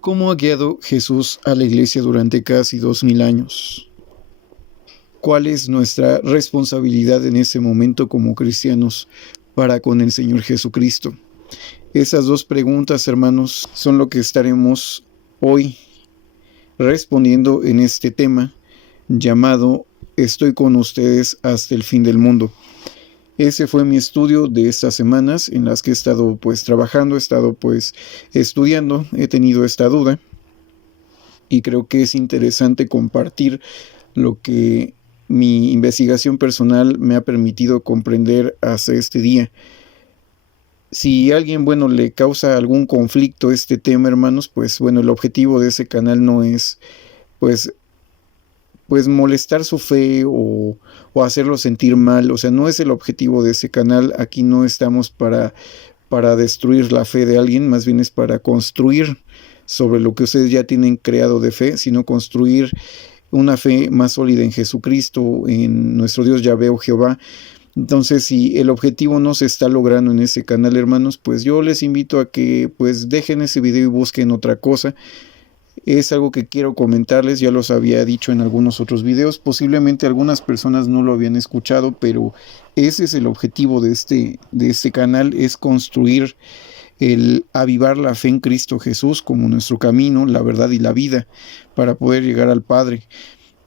¿Cómo ha guiado Jesús a la Iglesia durante casi 2000 años? ¿Cuál es nuestra responsabilidad en ese momento como cristianos para con el Señor Jesucristo? Esas dos preguntas, hermanos, son lo que estaremos hoy respondiendo en este tema llamado Estoy con ustedes hasta el fin del mundo. Ese fue mi estudio de estas semanas en las que he estado trabajando, he estado estudiando, he tenido esta duda y creo que es interesante compartir lo que mi investigación personal me ha permitido comprender hasta este día. Si a alguien, le causa algún conflicto este tema, hermanos, el objetivo de ese canal no es, molestar su fe o hacerlo sentir mal. O sea, no es el objetivo de ese canal. Aquí no estamos para destruir la fe de alguien, más bien es para construir sobre lo que ustedes ya tienen creado de fe, sino construir una fe más sólida en Jesucristo, en nuestro Dios Yahvé o Jehová. Entonces, si el objetivo no se está logrando en ese canal, hermanos, yo les invito a que dejen ese video y busquen otra cosa. Es algo que quiero comentarles, ya los había dicho en algunos otros videos, posiblemente algunas personas no lo habían escuchado, pero ese es el objetivo de este canal, es construir el avivar la fe en Cristo Jesús como nuestro camino, la verdad y la vida para poder llegar al Padre.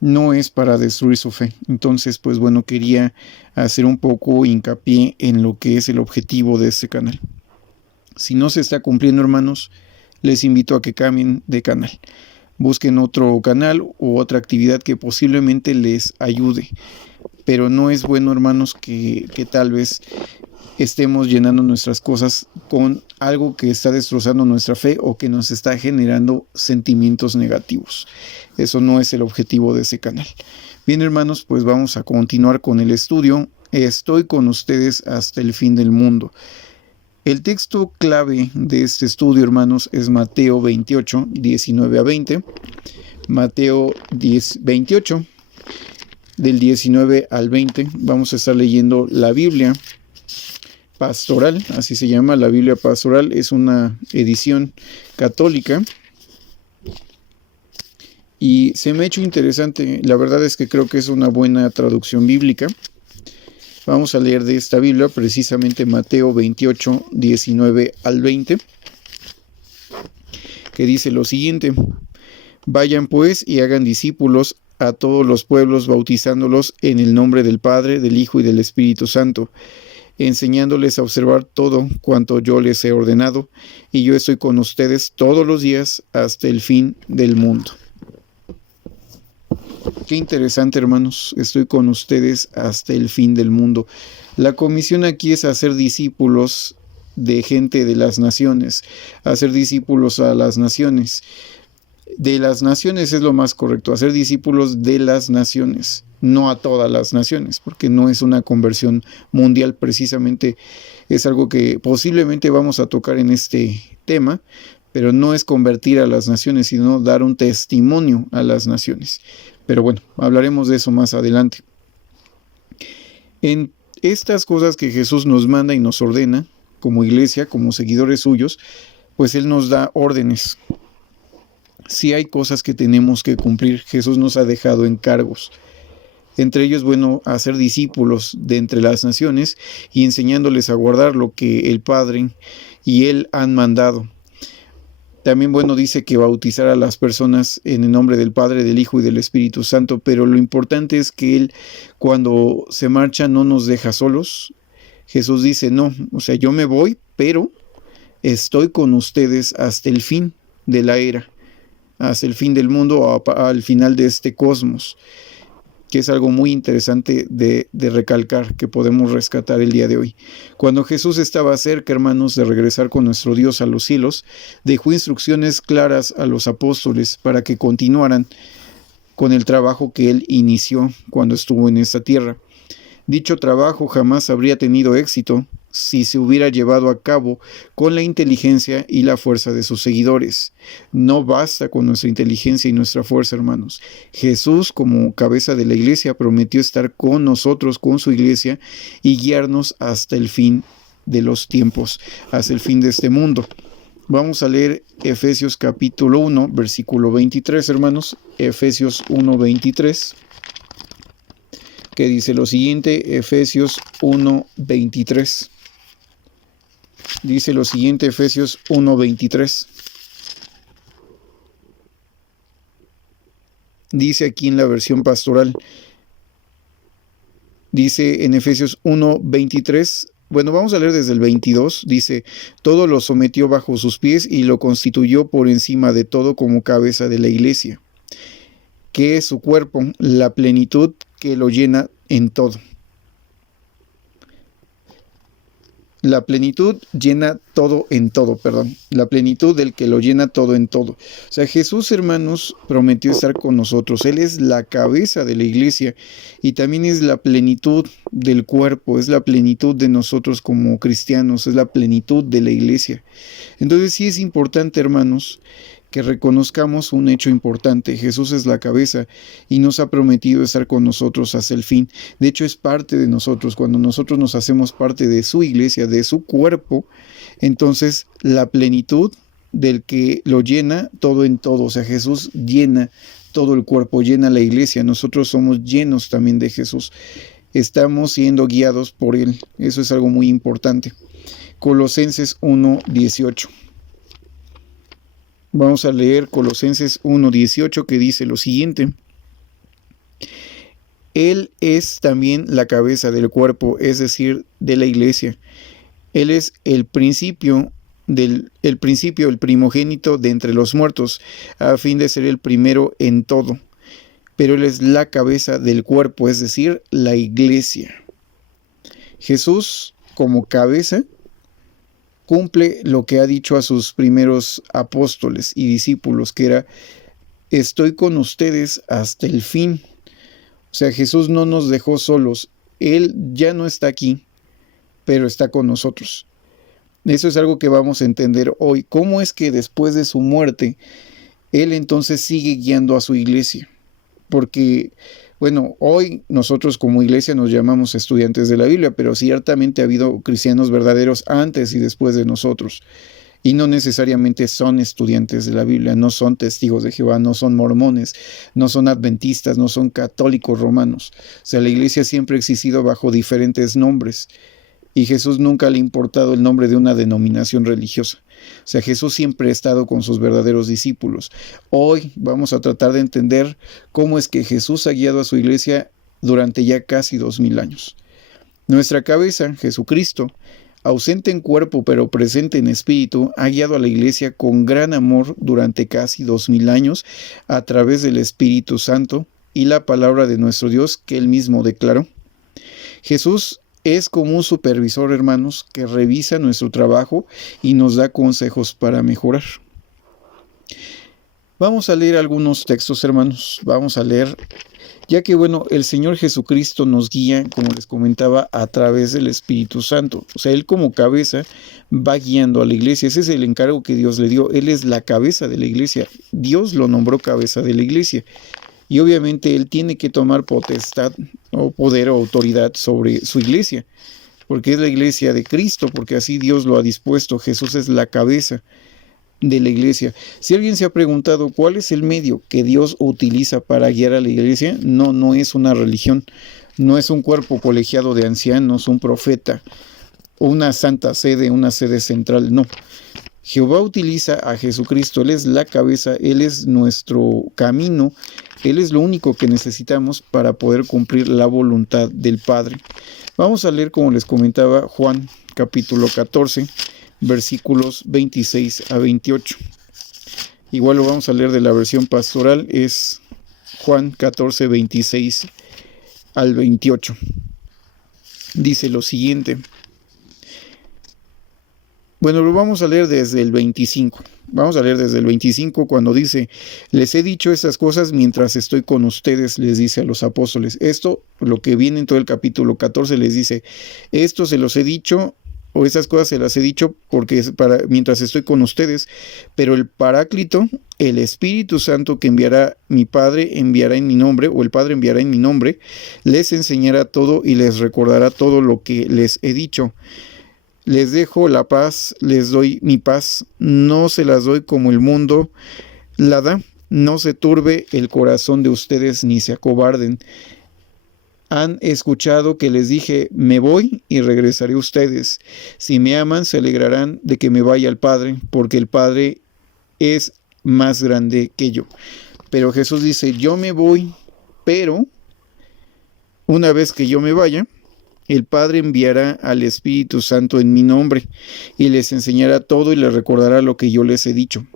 No es para destruir su fe. Entonces, quería hacer un poco hincapié en lo que es el objetivo de este canal. Si no se está cumpliendo, hermanos, les invito a que cambien de canal. Busquen otro canal u otra actividad que posiblemente les ayude. Pero no es bueno, hermanos, que tal vez estemos llenando nuestras cosas con algo que está destrozando nuestra fe o que nos está generando sentimientos negativos. Eso no es el objetivo de ese canal. Bien, hermanos, vamos a continuar con el estudio. Estoy con ustedes hasta el fin del mundo. El texto clave de este estudio, hermanos, es Mateo 28, 19 a 20. Mateo 28, del 19 al 20. Vamos a estar leyendo la Biblia Pastoral, así se llama, la Biblia Pastoral. Es una edición católica y se me ha hecho interesante. La verdad es que creo que es una buena traducción bíblica. Vamos a leer de esta Biblia precisamente Mateo 28, 19 al 20, que dice lo siguiente: Vayan pues y hagan discípulos a todos los pueblos, bautizándolos en el nombre del Padre, del Hijo y del Espíritu Santo, enseñándoles a observar todo cuanto yo les he ordenado, y yo estoy con ustedes todos los días hasta el fin del mundo. Qué interesante, hermanos, estoy con ustedes hasta el fin del mundo. La comisión aquí es hacer discípulos de gente de las naciones, hacer discípulos a las naciones. De las naciones es lo más correcto, hacer discípulos de las naciones, no a todas las naciones, porque no es una conversión mundial. Precisamente es algo que posiblemente vamos a tocar en este tema, pero no es convertir a las naciones, sino dar un testimonio a las naciones. Pero hablaremos de eso más adelante. En estas cosas que Jesús nos manda y nos ordena, como iglesia, como seguidores suyos, Él nos da órdenes. Si hay cosas que tenemos que cumplir, Jesús nos ha dejado encargos. Entre ellos, hacer discípulos de entre las naciones y enseñándoles a guardar lo que el Padre y Él han mandado. También, dice que bautizar a las personas en el nombre del Padre, del Hijo y del Espíritu Santo, pero lo importante es que Él, cuando se marcha, no nos deja solos. Jesús dice, no, yo me voy, pero estoy con ustedes hasta el fin de la era, hasta el fin del mundo, al final de este cosmos, que es algo muy interesante de recalcar, que podemos rescatar el día de hoy. Cuando Jesús estaba cerca, hermanos, de regresar con nuestro Dios a los cielos, dejó instrucciones claras a los apóstoles para que continuaran con el trabajo que Él inició cuando estuvo en esta tierra. Dicho trabajo jamás habría tenido éxito si se hubiera llevado a cabo con la inteligencia y la fuerza de sus seguidores. No basta con nuestra inteligencia y nuestra fuerza, hermanos. Jesús, como cabeza de la iglesia, prometió estar con nosotros, con su iglesia, y guiarnos hasta el fin de los tiempos, hasta el fin de este mundo. Vamos a leer Efesios capítulo 1, versículo 23, hermanos. Efesios 1, 23, que dice lo siguiente. Efesios 1, 23. Dice lo siguiente, Efesios 1, 23. Dice aquí en la versión pastoral. Dice en Efesios 1, 23. Bueno, vamos a leer desde el 22. Dice, todo lo sometió bajo sus pies y lo constituyó por encima de todo como cabeza de la iglesia, que es su cuerpo, la plenitud que lo llena en todo. La plenitud llena todo en todo, perdón. La plenitud del que lo llena todo en todo. O sea, Jesús, hermanos, prometió estar con nosotros. Él es la cabeza de la iglesia y también es la plenitud del cuerpo, es la plenitud de nosotros como cristianos, es la plenitud de la iglesia. Entonces sí es importante, hermanos, que reconozcamos un hecho importante. Jesús es la cabeza y nos ha prometido estar con nosotros hasta el fin. De hecho, es parte de nosotros. Cuando nosotros nos hacemos parte de su iglesia, de su cuerpo, entonces la plenitud del que lo llena todo en todo. O sea, Jesús llena todo el cuerpo, llena la iglesia. Nosotros somos llenos también de Jesús. Estamos siendo guiados por Él. Eso es algo muy importante. Colosenses 1:18. Vamos a leer Colosenses 1:18, que dice lo siguiente. Él es también la cabeza del cuerpo, es decir, de la iglesia. Él es el principio, el primogénito de entre los muertos, a fin de ser el primero en todo. Pero Él es la cabeza del cuerpo, es decir, la iglesia. Jesús, como cabeza, cumple lo que ha dicho a sus primeros apóstoles y discípulos, que era, estoy con ustedes hasta el fin. O sea, Jesús no nos dejó solos. Él ya no está aquí, pero está con nosotros. Eso es algo que vamos a entender hoy. ¿Cómo es que después de su muerte, Él entonces sigue guiando a su iglesia? Porque, bueno, hoy nosotros como iglesia nos llamamos estudiantes de la Biblia, pero ciertamente ha habido cristianos verdaderos antes y después de nosotros. Y no necesariamente son estudiantes de la Biblia, no son testigos de Jehová, no son mormones, no son adventistas, no son católicos romanos. O sea, la iglesia siempre ha existido bajo diferentes nombres. Y Jesús nunca le ha importado el nombre de una denominación religiosa. O sea, Jesús siempre ha estado con sus verdaderos discípulos. Hoy vamos a tratar de entender cómo es que Jesús ha guiado a su iglesia durante ya casi 2000 años. Nuestra cabeza, Jesucristo, ausente en cuerpo pero presente en espíritu, ha guiado a la iglesia con gran amor durante casi 2000 años a través del Espíritu Santo y la palabra de nuestro Dios que Él mismo declaró. Jesús es como un supervisor, hermanos, que revisa nuestro trabajo y nos da consejos para mejorar. Vamos a leer algunos textos, hermanos. Vamos a leer, ya que, bueno, el Señor Jesucristo nos guía, como les comentaba, a través del Espíritu Santo. O sea, Él como cabeza va guiando a la iglesia. Ese es el encargo que Dios le dio. Él es la cabeza de la iglesia. Dios lo nombró cabeza de la iglesia. Y obviamente Él tiene que tomar potestad o poder o autoridad sobre su iglesia, porque es la iglesia de Cristo, porque así Dios lo ha dispuesto. Jesús es la cabeza de la iglesia. Si alguien se ha preguntado cuál es el medio que Dios utiliza para guiar a la iglesia, no es una religión, no es un cuerpo colegiado de ancianos, un profeta, una santa sede, una sede central, no. Jehová utiliza a Jesucristo, Él es la cabeza, Él es nuestro camino, Él es lo único que necesitamos para poder cumplir la voluntad del Padre. Vamos a leer, como les comentaba, Juan capítulo 14, versículos 26 a 28. Igual lo vamos a leer de la versión pastoral, es Juan 14, 26 al 28. Dice lo siguiente. Bueno, lo vamos a leer desde el 25. Vamos a leer desde el 25 cuando dice, les he dicho estas cosas mientras estoy con ustedes, les dice a los apóstoles. Esto, lo que viene en todo el capítulo 14, les dice, esto se los he dicho, o estas cosas se las he dicho porque mientras estoy con ustedes, pero el Paráclito, el Espíritu Santo que enviará mi Padre, enviará en mi nombre, o el Padre enviará en mi nombre, les enseñará todo y les recordará todo lo que les he dicho. Les dejo la paz, les doy mi paz, no se las doy como el mundo la da. No se turbe el corazón de ustedes ni se acobarden. Han escuchado que les dije, me voy y regresaré a ustedes. Si me aman, se alegrarán de que me vaya al Padre, porque el Padre es más grande que yo. Pero Jesús dice, yo me voy, pero una vez que yo me vaya, el Padre enviará al Espíritu Santo en mi nombre y les enseñará todo y les recordará lo que yo les he dicho.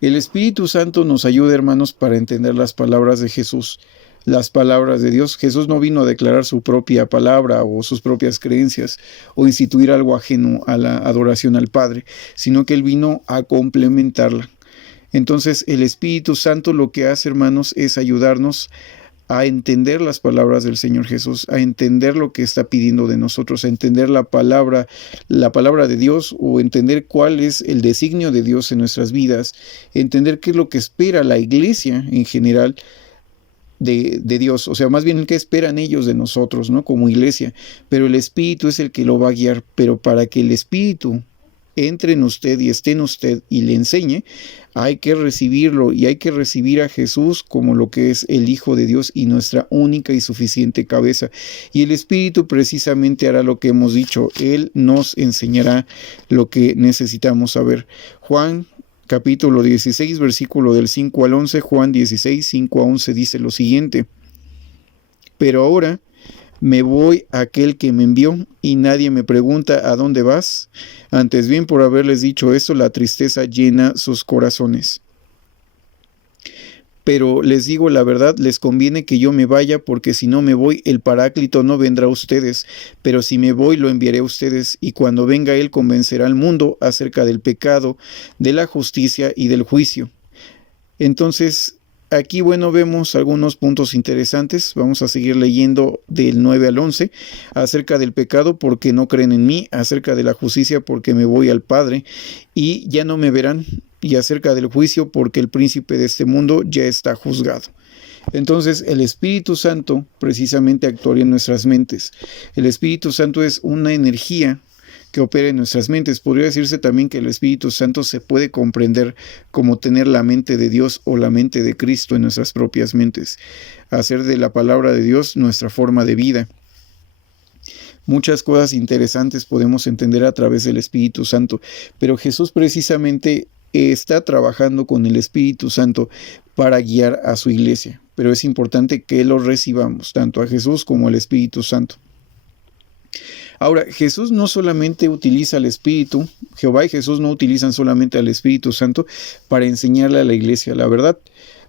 El Espíritu Santo nos ayuda, hermanos, para entender las palabras de Jesús, las palabras de Dios. Jesús no vino a declarar su propia palabra o sus propias creencias o instituir algo ajeno a la adoración al Padre, sino que Él vino a complementarla. Entonces, el Espíritu Santo lo que hace, hermanos, es ayudarnos a entender las palabras del Señor Jesús, a entender lo que está pidiendo de nosotros, a entender la palabra de Dios, o entender cuál es el designio de Dios en nuestras vidas, entender qué es lo que espera la iglesia en general de Dios, o sea, más bien qué esperan ellos de nosotros, ¿no? Como iglesia, pero el Espíritu es el que lo va a guiar, pero para que el Espíritu entre en usted y esté en usted y le enseñe, hay que recibirlo y hay que recibir a Jesús como lo que es el Hijo de Dios y nuestra única y suficiente cabeza. Y el Espíritu precisamente hará lo que hemos dicho, Él nos enseñará lo que necesitamos saber. Juan capítulo 16, versículo del 5 al 11, Juan 16, 5 a 11 dice lo siguiente: pero ahora me voy a aquel que me envió, y nadie me pregunta ¿a dónde vas? Antes bien, por haberles dicho esto, la tristeza llena sus corazones. Pero les digo la verdad, les conviene que yo me vaya, porque si no me voy, el Paráclito no vendrá a ustedes, pero si me voy, lo enviaré a ustedes, y cuando venga Él convencerá al mundo acerca del pecado, de la justicia y del juicio. Entonces, aquí, bueno, vemos algunos puntos interesantes. Vamos a seguir leyendo del 9 al 11, acerca del pecado porque no creen en mí, acerca de la justicia porque me voy al Padre y ya no me verán, y acerca del juicio porque el príncipe de este mundo ya está juzgado. Entonces, el Espíritu Santo precisamente actuaría en nuestras mentes. El Espíritu Santo es una energía que opera en nuestras mentes. Podría decirse también que el Espíritu Santo se puede comprender como tener la mente de Dios o la mente de Cristo en nuestras propias mentes, hacer de la palabra de Dios nuestra forma de vida. Muchas cosas interesantes podemos entender a través del Espíritu Santo, pero Jesús precisamente está trabajando con el Espíritu Santo para guiar a su iglesia, pero es importante que lo recibamos, tanto a Jesús como al Espíritu Santo. Ahora, Jesús no solamente utiliza al Espíritu, Jehová y Jesús no utilizan solamente al Espíritu Santo para enseñarle a la iglesia la verdad,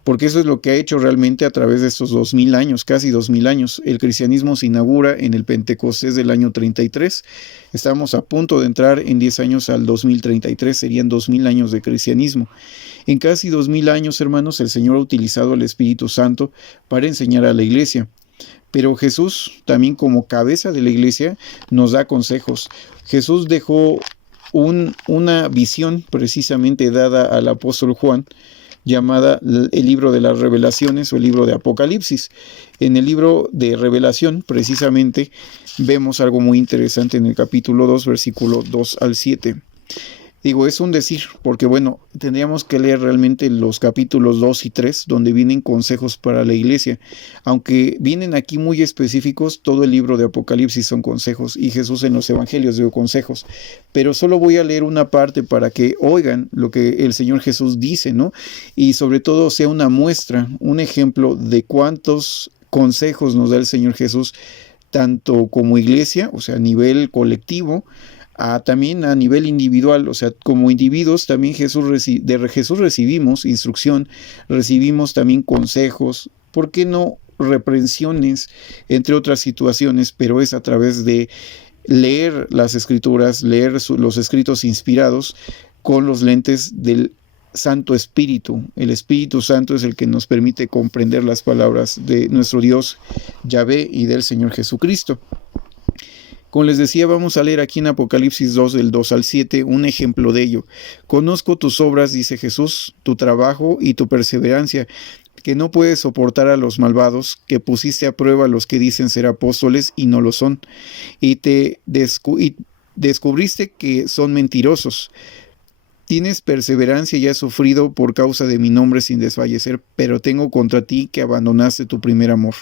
porque eso es lo que ha hecho realmente a través de estos 2000 años, casi 2000 años. El cristianismo se inaugura en el Pentecostés del año 33. Estamos a punto de entrar en 10 años al 2033, serían 2000 años de cristianismo. En casi 2000 años, hermanos, el Señor ha utilizado al Espíritu Santo para enseñar a la iglesia. Pero Jesús, también como cabeza de la iglesia, nos da consejos. Jesús dejó una visión precisamente dada al apóstol Juan, llamada el libro de las revelaciones o el libro de Apocalipsis. En el libro de Revelación, precisamente, vemos algo muy interesante en el capítulo 2, versículo 2 al 7. Digo, es un decir, porque bueno, tendríamos que leer realmente los capítulos 2 y 3, donde vienen consejos para la iglesia. Aunque vienen aquí muy específicos, todo el libro de Apocalipsis son consejos, y Jesús en los evangelios dio consejos. Pero solo voy a leer una parte para que oigan lo que el Señor Jesús dice, ¿no? Y sobre todo sea una muestra, un ejemplo de cuántos consejos nos da el Señor Jesús, tanto como iglesia, o sea, a nivel colectivo, también a nivel individual, o sea, como individuos también de Jesús recibimos instrucción, recibimos también consejos, ¿por qué no reprensiones, entre otras situaciones? Pero es a través de leer las escrituras, leer los escritos inspirados con los lentes del Santo Espíritu. El Espíritu Santo es el que nos permite comprender las palabras de nuestro Dios Yahvé y del Señor Jesucristo. Como les decía, vamos a leer aquí en Apocalipsis 2, del 2 al 7, un ejemplo de ello. Conozco tus obras, dice Jesús, tu trabajo y tu perseverancia, que no puedes soportar a los malvados, que pusiste a prueba a los que dicen ser apóstoles y no lo son, y descubriste que son mentirosos. Tienes perseverancia y has sufrido por causa de mi nombre sin desfallecer, pero tengo contra ti que abandonaste tu primer amor.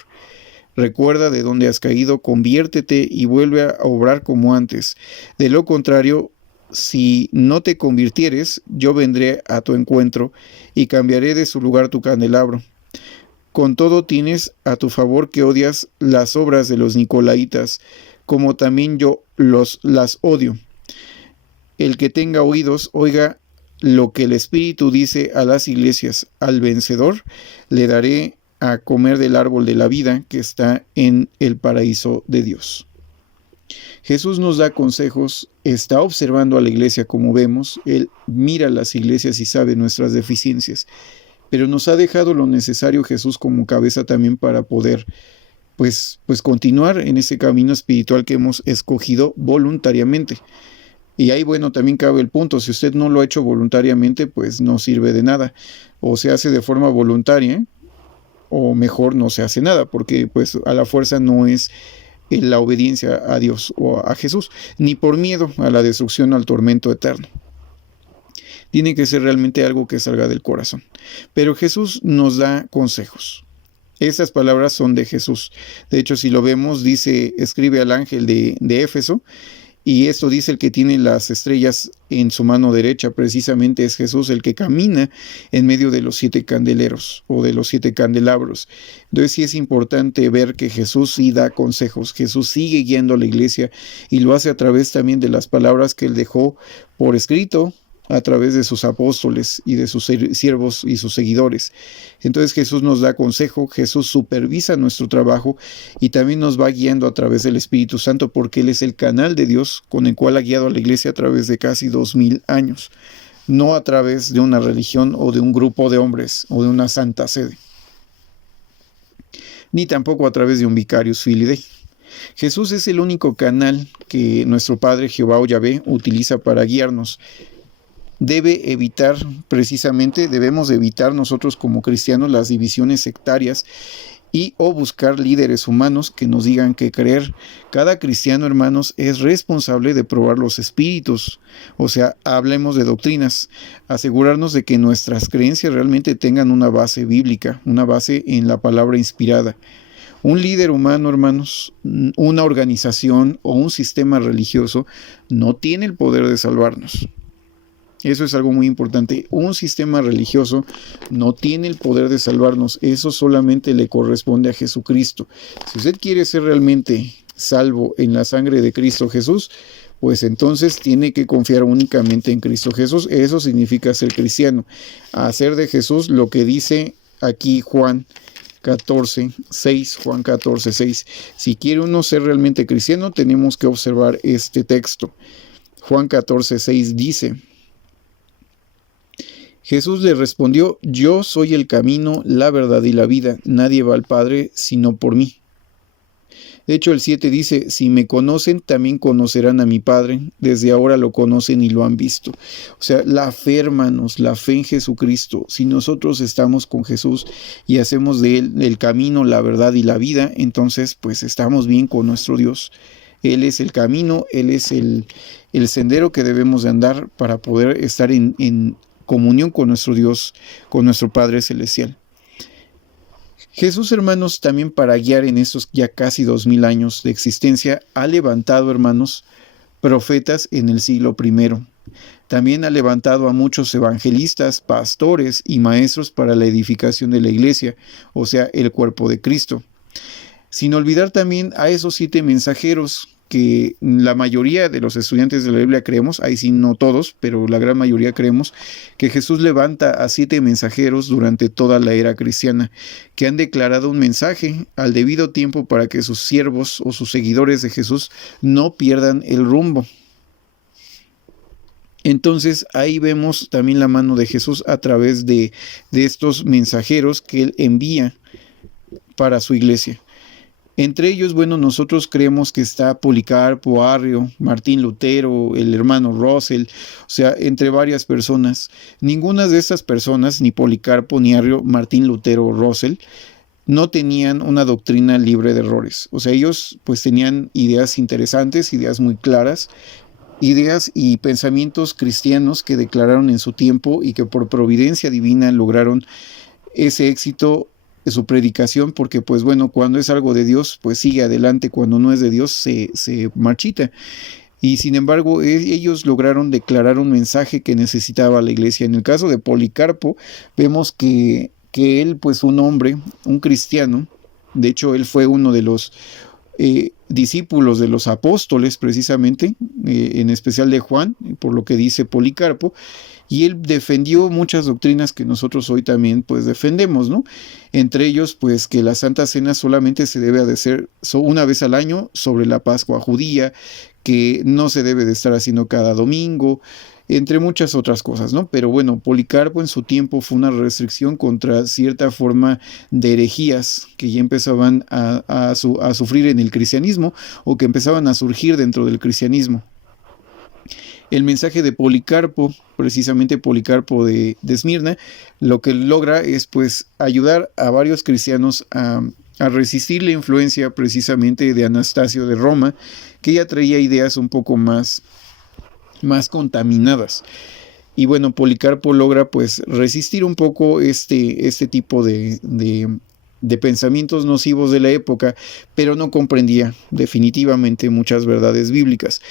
Recuerda de dónde has caído, conviértete y vuelve a obrar como antes. De lo contrario, si no te convirtieres, yo vendré a tu encuentro y cambiaré de su lugar tu candelabro. Con todo tienes a tu favor que odias las obras de los nicolaítas, como también yo las odio. El que tenga oídos, oiga lo que el Espíritu dice a las iglesias. Al vencedor le daré a comer del árbol de la vida que está en el paraíso de Dios. Jesús nos da consejos, está observando a la iglesia como vemos, Él mira las iglesias y sabe nuestras deficiencias, pero nos ha dejado lo necesario Jesús como cabeza también para poder pues continuar en ese camino espiritual que hemos escogido voluntariamente. Y ahí, bueno, también cabe el punto, si usted no lo ha hecho voluntariamente, pues no sirve de nada. O se hace de forma voluntaria, o mejor no se hace nada, porque pues a la fuerza no es la obediencia a Dios o a Jesús, ni por miedo a la destrucción o al tormento eterno. Tiene que ser realmente algo que salga del corazón. Pero Jesús nos da consejos. Estas palabras son de Jesús. De hecho, si lo vemos, escribe al ángel de Éfeso, y esto dice: el que tiene las estrellas en su mano derecha, precisamente es Jesús, el que camina en medio de los 7 candeleros o de los 7 candelabros. Entonces sí es importante ver que Jesús sí da consejos, Jesús sigue guiando a la iglesia y lo hace a través también de las palabras que Él dejó por escrito, a través de sus apóstoles y de sus siervos y sus seguidores. Entonces Jesús nos da consejo, Jesús supervisa nuestro trabajo y también nos va guiando a través del Espíritu Santo, porque Él es el canal de Dios con el cual ha guiado a la iglesia a través de casi 2000 años, no a través de una religión o de un grupo de hombres o de una santa sede, ni tampoco a través de un vicarius filii Dei. Jesús es el único canal que nuestro Padre Jehová o Yahvé utiliza para guiarnos. Debemos evitar nosotros como cristianos las divisiones sectarias o buscar líderes humanos que nos digan qué creer. Cada cristiano, hermanos, es responsable de probar los espíritus. O sea, hablemos de doctrinas, asegurarnos de que nuestras creencias realmente tengan una base bíblica, una base en la palabra inspirada. Un líder humano, hermanos, una organización o un sistema religioso no tiene el poder de salvarnos. Eso es algo muy importante. Un sistema religioso no tiene el poder de salvarnos. Eso solamente le corresponde a Jesucristo. Si usted quiere ser realmente salvo en la sangre de Cristo Jesús, pues entonces tiene que confiar únicamente en Cristo Jesús. Eso significa ser cristiano. Hacer de Jesús lo que dice aquí Juan 14:6. Juan 14:6. Si quiere uno ser realmente cristiano, tenemos que observar este texto. Juan 14:6 dice: Jesús le respondió: yo soy el camino, la verdad y la vida. Nadie va al Padre sino por mí. De hecho, el 7 dice: si me conocen, también conocerán a mi Padre. Desde ahora lo conocen y lo han visto. O sea, la fe, hermanos, la fe en Jesucristo. Si nosotros estamos con Jesús y hacemos de Él el camino, la verdad y la vida, entonces pues estamos bien con nuestro Dios. Él es el camino, Él es el sendero que debemos de andar para poder estar en comunión con nuestro Dios, con nuestro Padre Celestial. Jesús, hermanos, también para guiar en estos ya casi 2000 años de existencia, ha levantado, hermanos, profetas en el siglo I. También ha levantado a muchos evangelistas, pastores y maestros para la edificación de la iglesia, o sea, el cuerpo de Cristo. Sin olvidar también a esos 7 mensajeros que la mayoría de los estudiantes de la Biblia creemos, ahí sí no todos, pero la gran mayoría creemos, que Jesús levanta a 7 mensajeros durante toda la era cristiana, que han declarado un mensaje al debido tiempo para que sus siervos o sus seguidores de Jesús no pierdan el rumbo. Entonces ahí vemos también la mano de Jesús a través de estos mensajeros que Él envía para su iglesia. Entre ellos, bueno, nosotros creemos que está Policarpo, Arrio, Martín Lutero, el hermano Russell, o sea, entre varias personas. Ninguna de estas personas, ni Policarpo, ni Arrio, Martín Lutero o Russell, no tenían una doctrina libre de errores. O sea, ellos pues tenían ideas interesantes, ideas muy claras, ideas y pensamientos cristianos que declararon en su tiempo y que por providencia divina lograron ese éxito de su predicación, porque pues bueno, cuando es algo de Dios, pues sigue adelante, cuando no es de Dios, se marchita. Y sin embargo, ellos lograron declarar un mensaje que necesitaba la iglesia. En el caso de Policarpo, vemos que él, pues un hombre, un cristiano, de hecho él fue uno de los discípulos de los apóstoles precisamente, en especial de Juan, por lo que dice Policarpo, y él defendió muchas doctrinas que nosotros hoy también pues defendemos, ¿no? Entre ellos pues que la Santa Cena solamente se debe de hacer una vez al año sobre la Pascua judía, que no se debe de estar haciendo cada domingo, entre muchas otras cosas, ¿no? Pero bueno, Policarpo en su tiempo fue una restricción contra cierta forma de herejías que ya empezaban a sufrir en el cristianismo o que empezaban a surgir dentro del cristianismo. El mensaje de Policarpo, precisamente Policarpo de Esmirna, lo que logra es pues ayudar a varios cristianos a resistir la influencia precisamente de Anastasio de Roma, que ya traía ideas un poco más contaminadas. Y bueno, Policarpo logra pues resistir un poco este tipo de pensamientos nocivos de la época, pero no comprendía definitivamente muchas verdades bíblicas.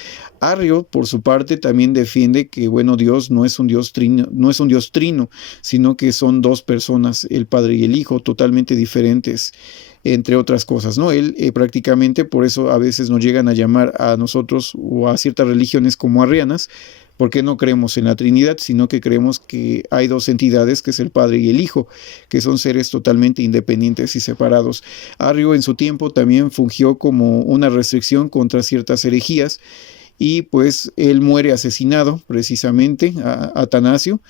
Arrio, por su parte, también defiende que, bueno, Dios no es un Dios trino, sino que son dos personas, el Padre y el Hijo, totalmente diferentes, entre otras cosas, ¿no? Él prácticamente, por eso a veces nos llegan a llamar a nosotros o a ciertas religiones como arrianas, porque no creemos en la Trinidad, sino que creemos que hay dos entidades, que es el Padre y el Hijo, que son seres totalmente independientes y separados. Arrio en su tiempo también fungió como una restricción contra ciertas herejías, y pues él muere asesinado precisamente, Atanasio.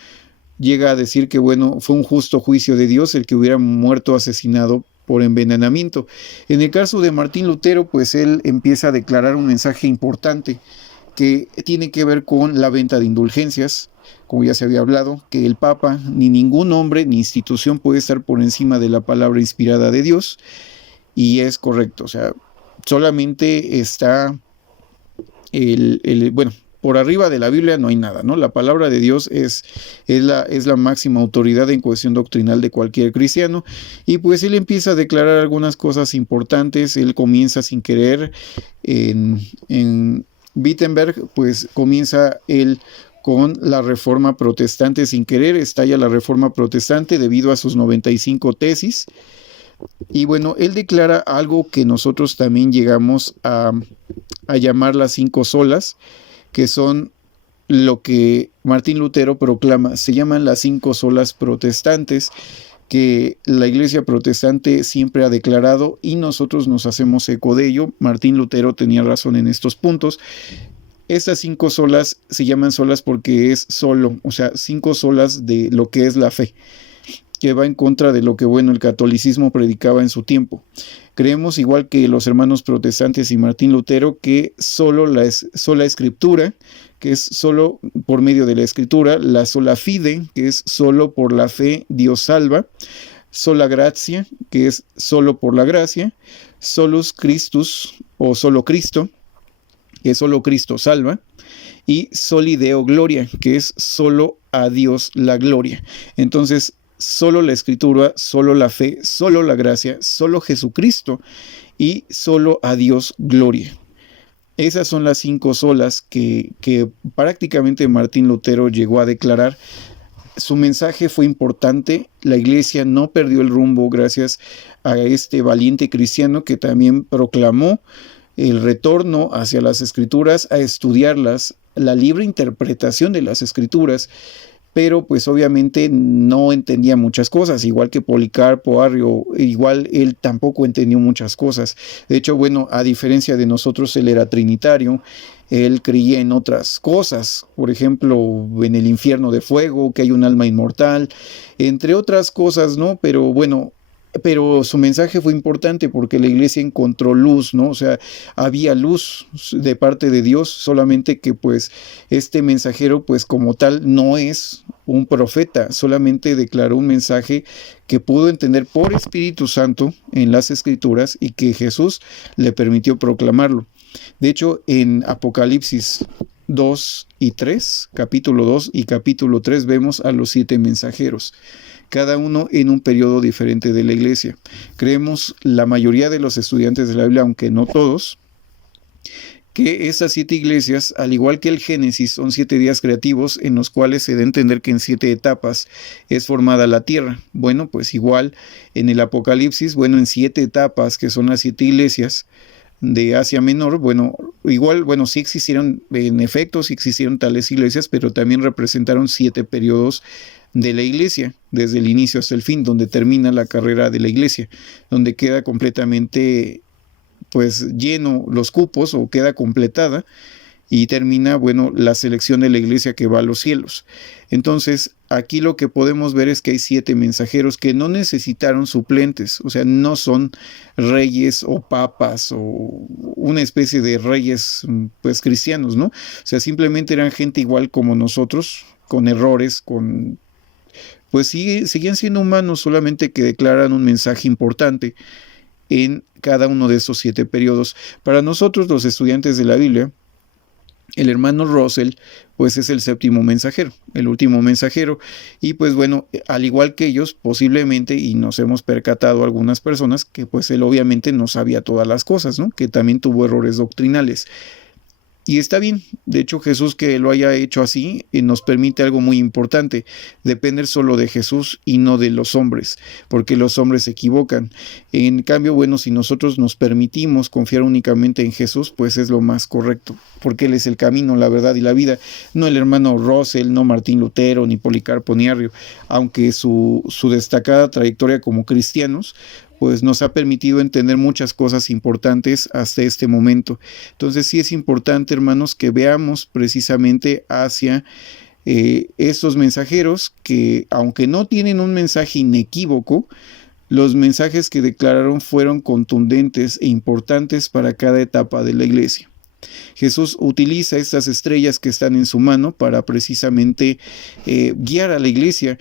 Llega a decir que bueno, fue un justo juicio de Dios el que hubiera muerto asesinado por envenenamiento. En el caso de Martín Lutero, pues él empieza a declarar un mensaje importante que tiene que ver con la venta de indulgencias, como ya se había hablado, que el Papa, ni ningún hombre ni institución puede estar por encima de la palabra inspirada de Dios, y es correcto, o sea, solamente está bueno, por arriba de la Biblia no hay nada, ¿no? La palabra de Dios es la máxima autoridad en cuestión doctrinal de cualquier cristiano, y pues él empieza a declarar algunas cosas importantes. Él comienza sin querer en Wittenberg, pues comienza él con la Reforma Protestante sin querer, estalla la Reforma Protestante debido a sus 95 tesis, y bueno, él declara algo que nosotros también llegamos a llamar las 5 solas, que son lo que Martín Lutero proclama. Se llaman las 5 solas protestantes, que la iglesia protestante siempre ha declarado, y nosotros nos hacemos eco de ello. Martín Lutero tenía razón en estos puntos. Estas 5 solas se llaman solas porque es solo, o sea, 5 solas de lo que es la fe, que va en contra de lo que, bueno, el catolicismo predicaba en su tiempo. Creemos, igual que los hermanos protestantes y Martín Lutero, que sola escritura, que es solo por medio de la escritura; la sola fide, que es solo por la fe Dios salva; sola gratia, que es solo por la gracia; solus Christus, o solo Cristo, que es solo Cristo salva; y soli Deo gloria, que es solo a Dios la gloria. Entonces, solo la escritura, solo la fe, solo la gracia, solo Jesucristo y solo a Dios gloria. Esas son las 5 solas que prácticamente Martín Lutero llegó a declarar. Su mensaje fue importante. La iglesia no perdió el rumbo gracias a este valiente cristiano que también proclamó el retorno hacia las escrituras, a estudiarlas, la libre interpretación de las escrituras, pero pues obviamente no entendía muchas cosas, igual que Policarpo, Arrio, igual él tampoco entendió muchas cosas. De hecho, bueno, a diferencia de nosotros, él era trinitario, él creía en otras cosas, por ejemplo, en el infierno de fuego, que hay un alma inmortal, entre otras cosas, ¿no? Pero bueno, pero su mensaje fue importante porque la iglesia encontró luz, ¿no? O sea, había luz de parte de Dios, solamente que pues este mensajero pues como tal no es un profeta, solamente declaró un mensaje que pudo entender por Espíritu Santo en las Escrituras y que Jesús le permitió proclamarlo. De hecho, en Apocalipsis 2 y 3, capítulo 2 y capítulo 3, vemos a los 7 mensajeros, cada uno en un periodo diferente de la iglesia. Creemos la mayoría de los estudiantes de la Biblia, aunque no todos, que esas 7 iglesias, al igual que el Génesis, son 7 días creativos en los cuales se da a entender que en 7 etapas es formada la tierra. Bueno, pues igual en el Apocalipsis, bueno, en 7 etapas, que son las 7 iglesias de Asia Menor, bueno, igual, bueno, sí existieron, en efecto, sí existieron tales iglesias, pero también representaron 7 periodos de la iglesia, desde el inicio hasta el fin, donde termina la carrera de la iglesia, donde queda completamente pues lleno los cupos o queda completada y termina, bueno, la selección de la iglesia que va a los cielos. Entonces, aquí lo que podemos ver es que hay 7 mensajeros que no necesitaron suplentes, o sea, no son reyes o papas o una especie de reyes, pues, cristianos, ¿no? O sea, simplemente eran gente igual como nosotros, con errores, pues sí, seguían siendo humanos, solamente que declaran un mensaje importante en cada uno de esos 7 periodos. Para nosotros, los estudiantes de la Biblia, el hermano Russell, pues es el 7º mensajero, el último mensajero, y pues bueno, al igual que ellos, posiblemente, y nos hemos percatado algunas personas, que pues él obviamente no sabía todas las cosas, ¿no? Que también tuvo errores doctrinales. Y está bien, de hecho Jesús que lo haya hecho así nos permite algo muy importante, depender solo de Jesús y no de los hombres, porque los hombres se equivocan. En cambio, bueno, si nosotros nos permitimos confiar únicamente en Jesús, pues es lo más correcto, porque Él es el camino, la verdad y la vida, no el hermano Russell, no Martín Lutero, ni Policarpo, ni Arrio, aunque su destacada trayectoria como cristianos, pues nos ha permitido entender muchas cosas importantes hasta este momento. Entonces sí es importante, hermanos, que veamos precisamente hacia estos mensajeros que, aunque no tienen un mensaje inequívoco, los mensajes que declararon fueron contundentes e importantes para cada etapa de la iglesia. Jesús utiliza estas estrellas que están en su mano para precisamente guiar a la iglesia.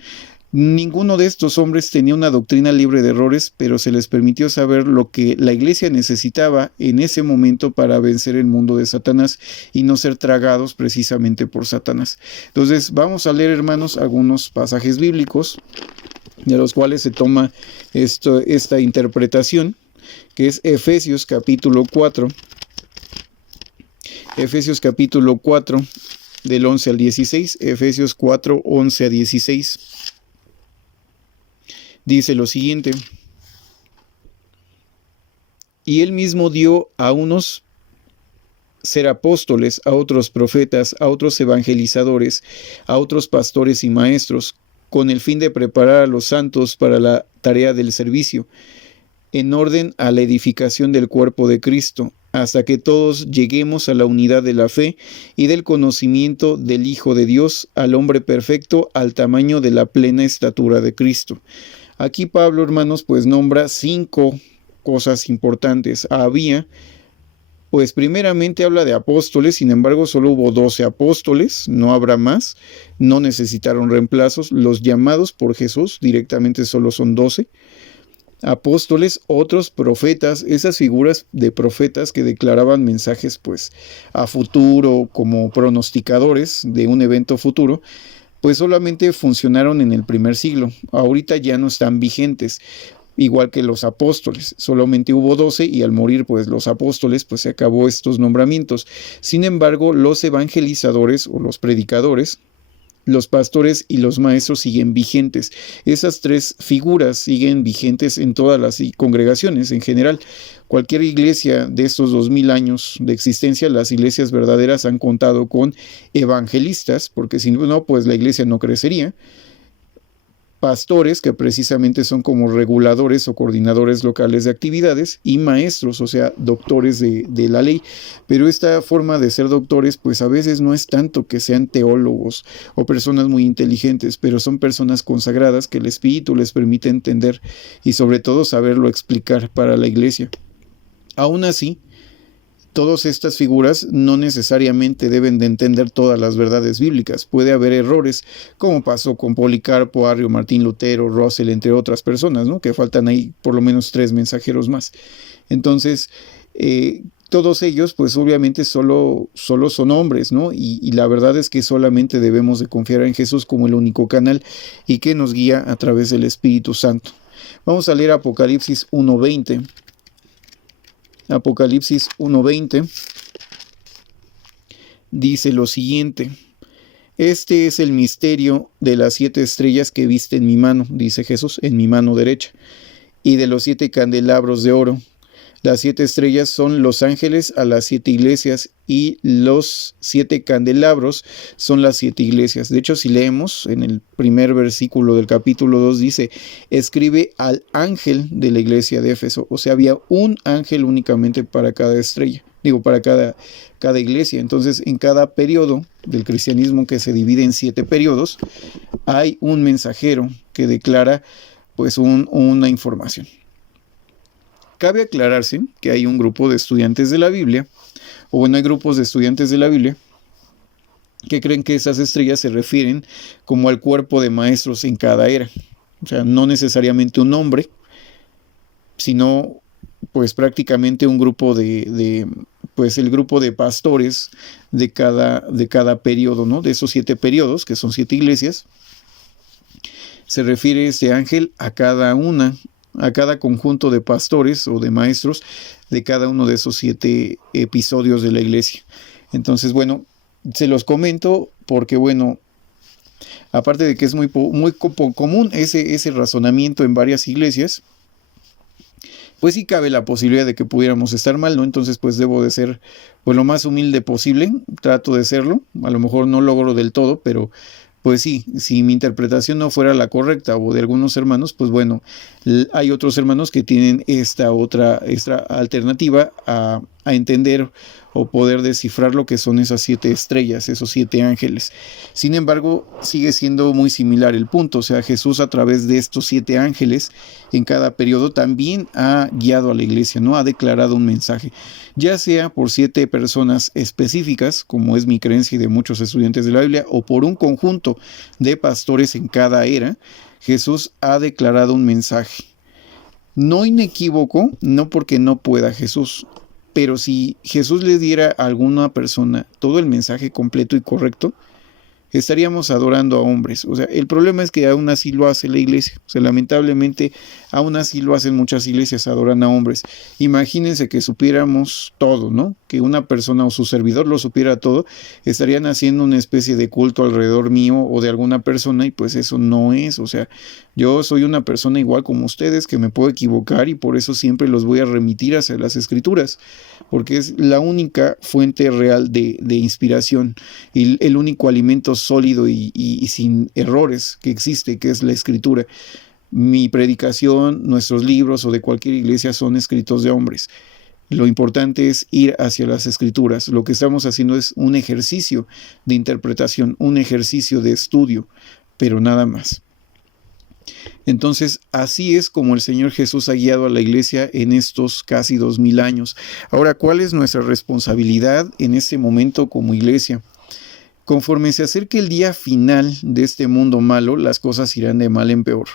Ninguno de estos hombres tenía una doctrina libre de errores, pero se les permitió saber lo que la iglesia necesitaba en ese momento para vencer el mundo de Satanás y no ser tragados precisamente por Satanás. Entonces vamos a leer, hermanos, algunos pasajes bíblicos de los cuales se toma esta interpretación, que es Efesios capítulo 4. Efesios capítulo 4, del 11 al 16, Efesios 4, 11 a 16. Dice lo siguiente: y él mismo dio a unos ser apóstoles, a otros profetas, a otros evangelizadores, a otros pastores y maestros, con el fin de preparar a los santos para la tarea del servicio, en orden a la edificación del cuerpo de Cristo, hasta que todos lleguemos a la unidad de la fe y del conocimiento del Hijo de Dios, al hombre perfecto, al tamaño de la plena estatura de Cristo. Aquí Pablo, hermanos, pues nombra 5 cosas importantes. Pues primeramente habla de apóstoles, sin embargo solo hubo 12 apóstoles, no habrá más, no necesitaron reemplazos. Los llamados por Jesús directamente solo son 12. Apóstoles, otros profetas, esas figuras de profetas que declaraban mensajes pues a futuro, como pronosticadores de un evento futuro, pues solamente funcionaron en el primer siglo. Ahorita ya no están vigentes, igual que los apóstoles. Solamente hubo 12 y al morir pues los apóstoles pues se acabó estos nombramientos. Sin embargo, los evangelizadores o los predicadores, los pastores y los maestros siguen vigentes. Esas 3 figuras siguen vigentes en todas las congregaciones en general. Cualquier iglesia de estos 2000 años de existencia, las iglesias verdaderas han contado con evangelistas, porque si no, pues la iglesia no crecería. Pastores, que precisamente son como reguladores o coordinadores locales de actividades, y maestros, o sea, doctores de la ley. Pero esta forma de ser doctores, pues a veces no es tanto que sean teólogos o personas muy inteligentes, pero son personas consagradas que el Espíritu les permite entender y sobre todo saberlo explicar para la iglesia. Aún así, todas estas figuras no necesariamente deben de entender todas las verdades bíblicas. Puede haber errores, como pasó con Policarpo, Arrio, Martín Lutero, Russell, entre otras personas, ¿no? Que faltan ahí por lo menos 3 mensajeros más. Entonces, todos ellos, pues obviamente solo son hombres, ¿no? Y la verdad es que solamente debemos de confiar en Jesús como el único canal y que nos guía a través del Espíritu Santo. Vamos a leer Apocalipsis 1:20. Apocalipsis 1:20 dice lo siguiente: este es el misterio de las 7 estrellas que viste en mi mano, dice Jesús, en mi mano derecha, y de los 7 candelabros de oro. Las 7 estrellas son los ángeles a las 7 iglesias y los 7 candelabros son las 7 iglesias. De hecho, si leemos en el primer versículo del capítulo 2 dice, escribe al ángel de la iglesia de Éfeso. O sea, había un ángel únicamente para cada estrella, para cada iglesia. Entonces, en cada periodo del cristianismo, que se divide en 7 periodos, hay un mensajero que declara pues una información. Cabe aclararse que hay un grupo de estudiantes de la Biblia, hay grupos de estudiantes de la Biblia que creen que esas estrellas se refieren como al cuerpo de maestros en cada era. O sea, no necesariamente un hombre, sino pues prácticamente un grupo pues el grupo de pastores de cada periodo, ¿no? De esos 7 periodos, que son 7 iglesias, se refiere este ángel a cada conjunto de pastores o de maestros de cada uno de esos 7 episodios de la iglesia. Entonces, bueno, se los comento porque, bueno, aparte de que es muy común ese razonamiento en varias iglesias, pues sí cabe la posibilidad de que pudiéramos estar mal, ¿no? Entonces, pues debo de ser pues lo más humilde posible, trato de serlo, a lo mejor no logro del todo, pero pues sí, si mi interpretación no fuera la correcta o de algunos hermanos, pues bueno, hay otros hermanos que tienen esta alternativa a entender o poder descifrar lo que son esas 7 estrellas, esos 7 ángeles. Sin embargo, sigue siendo muy similar el punto, o sea, Jesús a través de estos 7 ángeles en cada periodo también ha guiado a la iglesia, ¿no? Ha declarado un mensaje, ya sea por 7 personas específicas, como es mi creencia y de muchos estudiantes de la Biblia, o por un conjunto de pastores en cada era. Jesús ha declarado un mensaje, no inequívoco, no porque no pueda Jesús, pero si Jesús le diera a alguna persona todo el mensaje completo y correcto, estaríamos adorando a hombres. O sea, el problema es que aún así lo hace la iglesia. O sea, lamentablemente, aún así lo hacen muchas iglesias, adoran a hombres. Imagínense que supiéramos todo, ¿no? Que una persona o su servidor lo supiera todo, estarían haciendo una especie de culto alrededor mío o de alguna persona, y pues eso no es. O sea, yo soy una persona igual como ustedes, que me puedo equivocar, y por eso siempre los voy a remitir hacia las Escrituras, porque es la única fuente real de inspiración y el único alimento sólido y sin errores que existe, que es la Escritura. Mi predicación, nuestros libros o de cualquier iglesia son escritos de hombres. Lo importante es ir hacia las Escrituras. Lo que estamos haciendo es un ejercicio de interpretación, un ejercicio de estudio, pero nada más. Entonces, así es como el Señor Jesús ha guiado a la iglesia en estos casi 2000 años. Ahora, ¿cuál es nuestra responsabilidad en este momento como iglesia? Conforme se acerque el día final de este mundo malo, las cosas irán de mal en peor,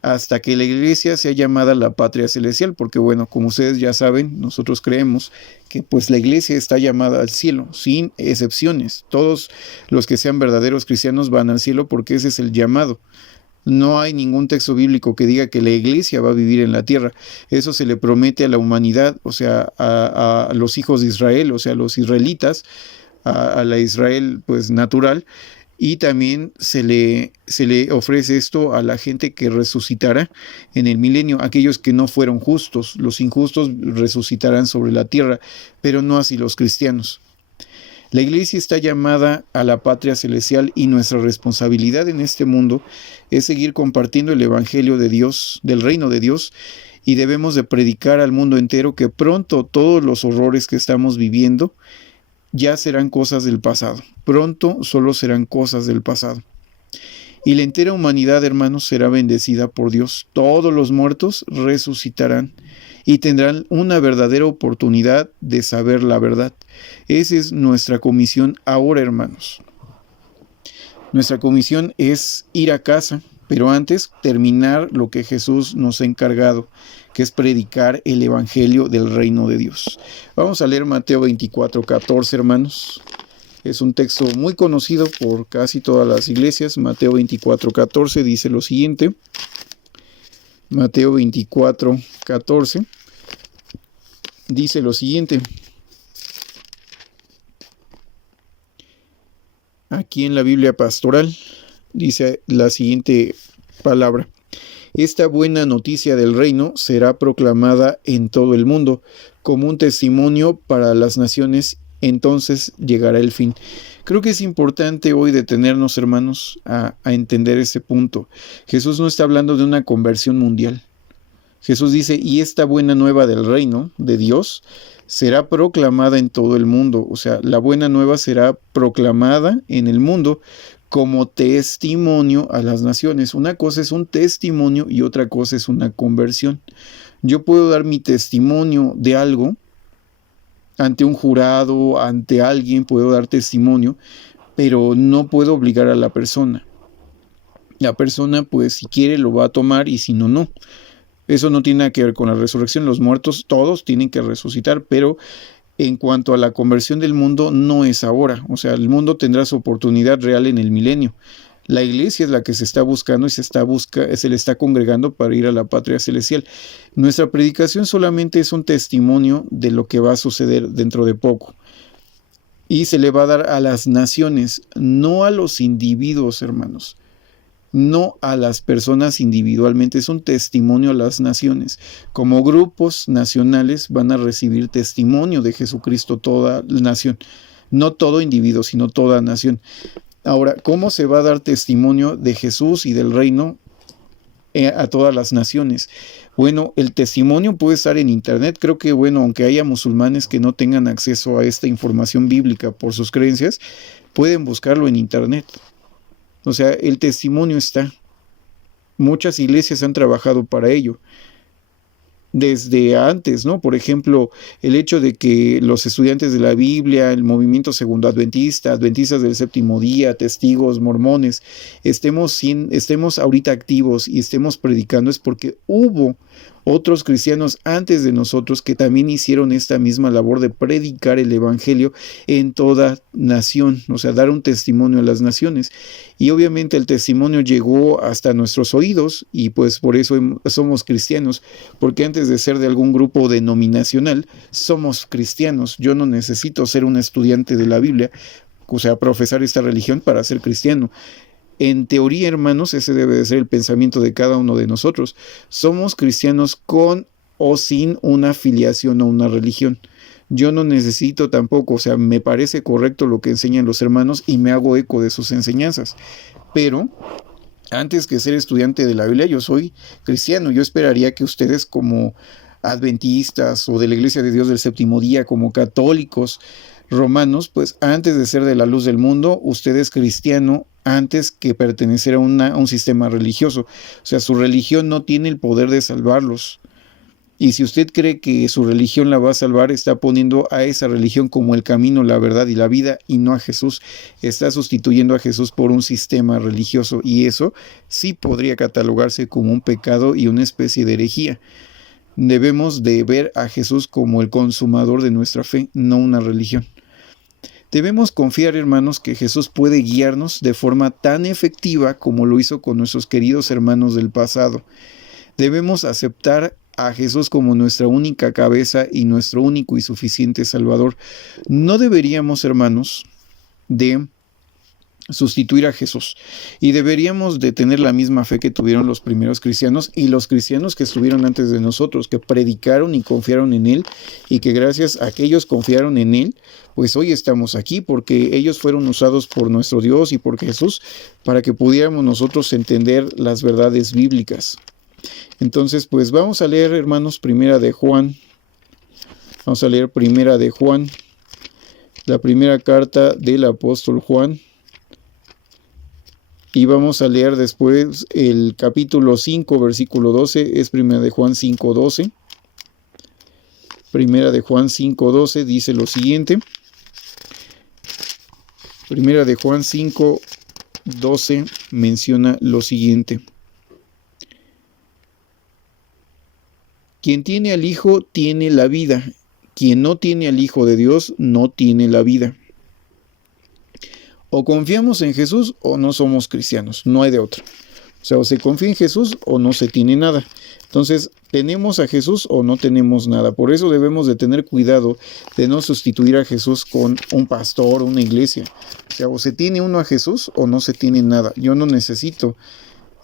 hasta que la iglesia sea llamada la patria celestial, porque bueno, como ustedes ya saben, nosotros creemos que pues la iglesia está llamada al cielo, sin excepciones. Todos los que sean verdaderos cristianos van al cielo porque ese es el llamado. No hay ningún texto bíblico que diga que la iglesia va a vivir en la tierra. Eso se le promete a la humanidad, o sea, a los hijos de Israel, o sea, a los israelitas, a la Israel pues natural, y también se le ofrece esto a la gente que resucitará en el milenio, aquellos que no fueron justos. Los injustos resucitarán sobre la tierra, pero no así los cristianos. La iglesia está llamada a la patria celestial y nuestra responsabilidad en este mundo es seguir compartiendo el evangelio de Dios, del reino de Dios, y debemos de predicar al mundo entero que pronto todos los horrores que estamos viviendo ya serán cosas del pasado. Pronto solo serán cosas del pasado. Y la entera humanidad, hermanos, será bendecida por Dios. Todos los muertos resucitarán y tendrán una verdadera oportunidad de saber la verdad. Esa es nuestra comisión ahora, hermanos. Nuestra comisión es ir a casa, pero antes terminar lo que Jesús nos ha encargado, que es predicar el evangelio del reino de Dios. Vamos a leer Mateo 24:14, hermanos. Es un texto muy conocido por casi todas las iglesias. Mateo 24:14 dice lo siguiente. Mateo 24:14 dice lo siguiente. Aquí en la Biblia Pastoral dice la siguiente palabra. Esta buena noticia del reino será proclamada en todo el mundo como un testimonio para las naciones, entonces llegará el fin. Creo que es importante hoy detenernos, hermanos, a entender ese punto. Jesús no está hablando de una conversión mundial. Jesús dice, y esta buena nueva del reino de Dios será proclamada en todo el mundo. O sea, la buena nueva será proclamada en el mundo como testimonio a las naciones. Una cosa es un testimonio y otra cosa es una conversión. Yo puedo dar mi testimonio de algo ante un jurado, ante alguien, puedo dar testimonio, pero no puedo obligar a la persona. La persona, pues, si quiere lo va a tomar y si no, no. Eso no tiene nada que ver con la resurrección. Los muertos todos tienen que resucitar, pero en cuanto a la conversión del mundo, no es ahora. O sea, el mundo tendrá su oportunidad real en el milenio. La iglesia es la que se está buscando y se le está congregando para ir a la patria celestial. Nuestra predicación solamente es un testimonio de lo que va a suceder dentro de poco. Y se le va a dar a las naciones, no a los individuos, hermanos. No a las personas individualmente, es un testimonio a las naciones. Como grupos nacionales van a recibir testimonio de Jesucristo toda la nación. No todo individuo, sino toda nación. Ahora, ¿cómo se va a dar testimonio de Jesús y del reino a todas las naciones? Bueno, el testimonio puede estar en internet. Creo que, bueno, aunque haya musulmanes que no tengan acceso a esta información bíblica por sus creencias, pueden buscarlo en internet. O sea, el testimonio está. Muchas iglesias han trabajado para ello. Desde antes, ¿no? Por ejemplo, el hecho de que los estudiantes de la Biblia, el movimiento segundo adventista, adventistas del séptimo día, testigos, mormones, estemos ahorita activos y estemos predicando es porque hubo otros cristianos antes de nosotros que también hicieron esta misma labor de predicar el evangelio en toda nación, o sea, dar un testimonio a las naciones. Y obviamente el testimonio llegó hasta nuestros oídos y pues por eso somos cristianos, porque antes de ser de algún grupo denominacional, somos cristianos. Yo no necesito ser un estudiante de la Biblia, o sea, profesar esta religión para ser cristiano. En teoría, hermanos, ese debe de ser el pensamiento de cada uno de nosotros. Somos cristianos con o sin una afiliación a una religión. Yo no necesito tampoco, o sea, me parece correcto lo que enseñan los hermanos y me hago eco de sus enseñanzas. Pero antes que ser estudiante de la Biblia, yo soy cristiano. Yo esperaría que ustedes como adventistas o de la Iglesia de Dios del Séptimo Día, como católicos romanos, pues antes de ser de la luz del mundo, usted es cristiano antes que pertenecer a un sistema religioso. O sea, su religión no tiene el poder de salvarlos. Y si usted cree que su religión la va a salvar, está poniendo a esa religión como el camino, la verdad y la vida, y no a Jesús. Está sustituyendo a Jesús por un sistema religioso, y eso sí podría catalogarse como un pecado y una especie de herejía. Debemos de ver a Jesús como el consumador de nuestra fe, no una religión. Debemos confiar, hermanos, que Jesús puede guiarnos de forma tan efectiva como lo hizo con nuestros queridos hermanos del pasado. Debemos aceptar a Jesús como nuestra única cabeza y nuestro único y suficiente Salvador. No deberíamos, hermanos, de sustituir a Jesús, y deberíamos de tener la misma fe que tuvieron los primeros cristianos y los cristianos que estuvieron antes de nosotros, que predicaron y confiaron en Él, y que gracias a que ellos confiaron en Él, pues hoy estamos aquí, porque ellos fueron usados por nuestro Dios y por Jesús para que pudiéramos nosotros entender las verdades bíblicas. Entonces, pues vamos a leer, hermanos, Primera de Juan. Vamos a leer Primera de Juan, la primera carta del apóstol Juan. Y vamos a leer después el capítulo 5, versículo 12, es Primera de Juan 5:12. Primera de Juan 5:12 dice lo siguiente. Primera de Juan 5:12 menciona lo siguiente. Quien tiene al Hijo tiene la vida. Quien no tiene al Hijo de Dios no tiene la vida. O confiamos en Jesús o no somos cristianos, no hay de otra. O sea, o se confía en Jesús o no se tiene nada. Entonces, ¿tenemos a Jesús o no tenemos nada? Por eso debemos de tener cuidado de no sustituir a Jesús con un pastor o una iglesia. O sea, o se tiene uno a Jesús o no se tiene nada. Yo no necesito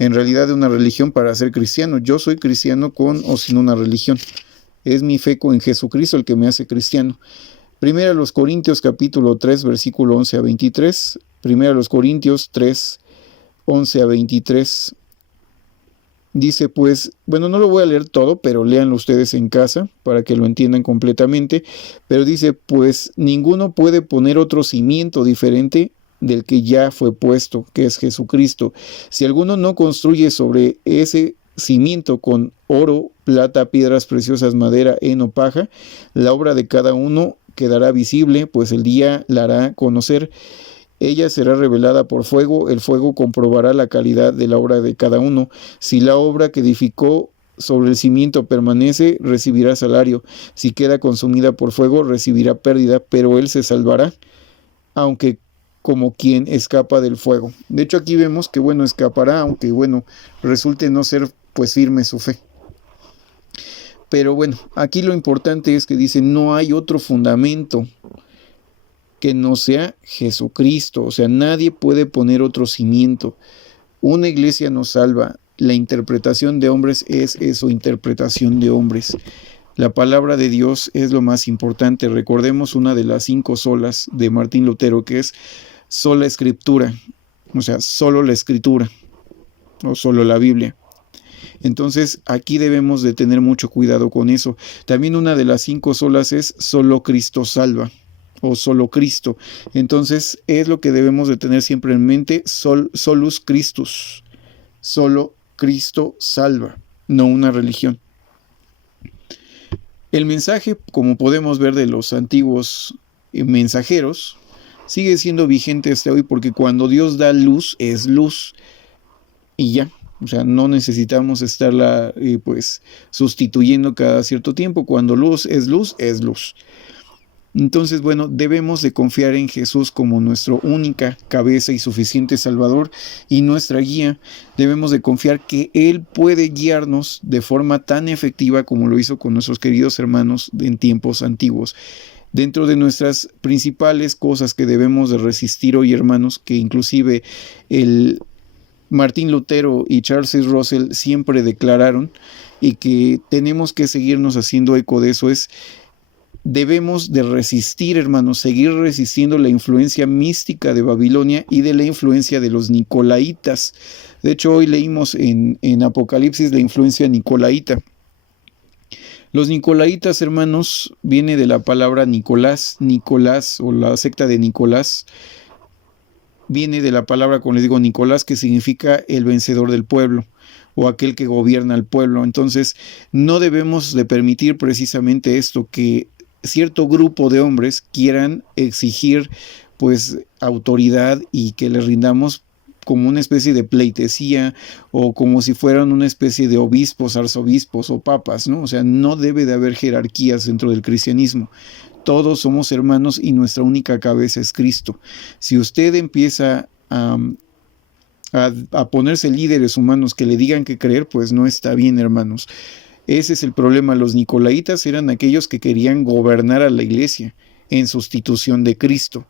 en realidad de una religión para ser cristiano. Yo soy cristiano con o sin una religión. Es mi fe en Jesucristo el que me hace cristiano. Primera a los Corintios capítulo 3, versículo 11 a 23. Primera a los Corintios 3, 11 a 23. Dice pues, bueno, no lo voy a leer todo, pero léanlo ustedes en casa para que lo entiendan completamente. Pero dice, pues ninguno puede poner otro cimiento diferente del que ya fue puesto, que es Jesucristo. Si alguno no construye sobre ese cimiento con oro, plata, piedras preciosas, madera, heno, paja, la obra de cada uno quedará visible, pues el día la hará conocer. Ella será revelada por fuego, el fuego comprobará la calidad de la obra de cada uno. Si la obra que edificó sobre el cimiento permanece, recibirá salario. Si queda consumida por fuego, recibirá pérdida, pero él se salvará, aunque como quien escapa del fuego. De hecho, aquí vemos que, bueno, escapará, aunque, bueno, resulte no ser, pues, firme su fe. Pero, bueno, aquí lo importante es que dice, no hay otro fundamento que no sea Jesucristo. O sea, nadie puede poner otro cimiento. Una iglesia no salva. La interpretación de hombres es eso, interpretación de hombres. La palabra de Dios es lo más importante. Recordemos una de las 5 solas de Martín Lutero, que es sola escritura. O sea, solo la escritura. O solo la Biblia. Entonces, aquí debemos de tener mucho cuidado con eso. También una de las 5 solas es solo Cristo salva. O solo Cristo. Entonces, es lo que debemos de tener siempre en mente. Solus Christus. Solo Cristo salva. No una religión. El mensaje, como podemos ver de los antiguos mensajeros, sigue siendo vigente hasta hoy, porque cuando Dios da luz, es luz. Y ya, o sea, no necesitamos estarla pues sustituyendo cada cierto tiempo. Cuando luz, es luz, es luz. Entonces, bueno, debemos de confiar en Jesús como nuestra única cabeza y suficiente Salvador y nuestra guía. Debemos de confiar que Él puede guiarnos de forma tan efectiva como lo hizo con nuestros queridos hermanos en tiempos antiguos. Dentro de nuestras principales cosas que debemos de resistir hoy, hermanos, que inclusive el Martín Lutero y Charles C. Russell siempre declararon y que tenemos que seguirnos haciendo eco de eso, es debemos de resistir, hermanos, seguir resistiendo la influencia mística de Babilonia y de la influencia de los nicolaítas. De hecho, hoy leímos en Apocalipsis la influencia nicolaíta. Los nicolaítas, hermanos, viene de la palabra Nicolás o la secta de Nicolás. Viene de la palabra, como les digo, Nicolás, que significa el vencedor del pueblo o aquel que gobierna al pueblo. Entonces, no debemos de permitir precisamente esto, que cierto grupo de hombres quieran exigir pues autoridad y que les rindamos como una especie de pleitesía o como si fueran una especie de obispos, arzobispos o papas, ¿no? O sea, no debe de haber jerarquías dentro del cristianismo. Todos somos hermanos y nuestra única cabeza es Cristo. Si usted empieza a ponerse líderes humanos que le digan qué creer, pues no está bien, hermanos. Ese es el problema. Los nicolaítas eran aquellos que querían gobernar a la iglesia en sustitución de Cristo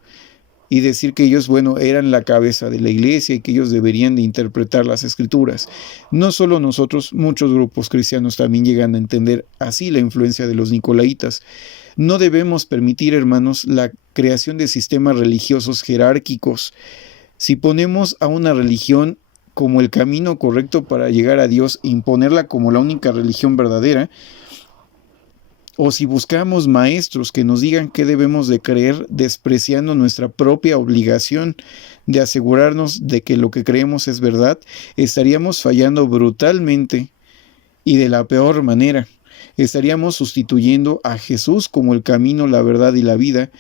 y decir que ellos, bueno, eran la cabeza de la iglesia y que ellos deberían de interpretar las escrituras. No solo nosotros, muchos grupos cristianos también llegan a entender así la influencia de los nicolaítas. No debemos permitir, hermanos, la creación de sistemas religiosos jerárquicos. Si ponemos a una religión como el camino correcto para llegar a Dios, imponerla como la única religión verdadera, o si buscamos maestros que nos digan qué debemos de creer, despreciando nuestra propia obligación de asegurarnos de que lo que creemos es verdad, estaríamos fallando brutalmente y de la peor manera. Estaríamos sustituyendo a Jesús como el camino, la verdad y la vida,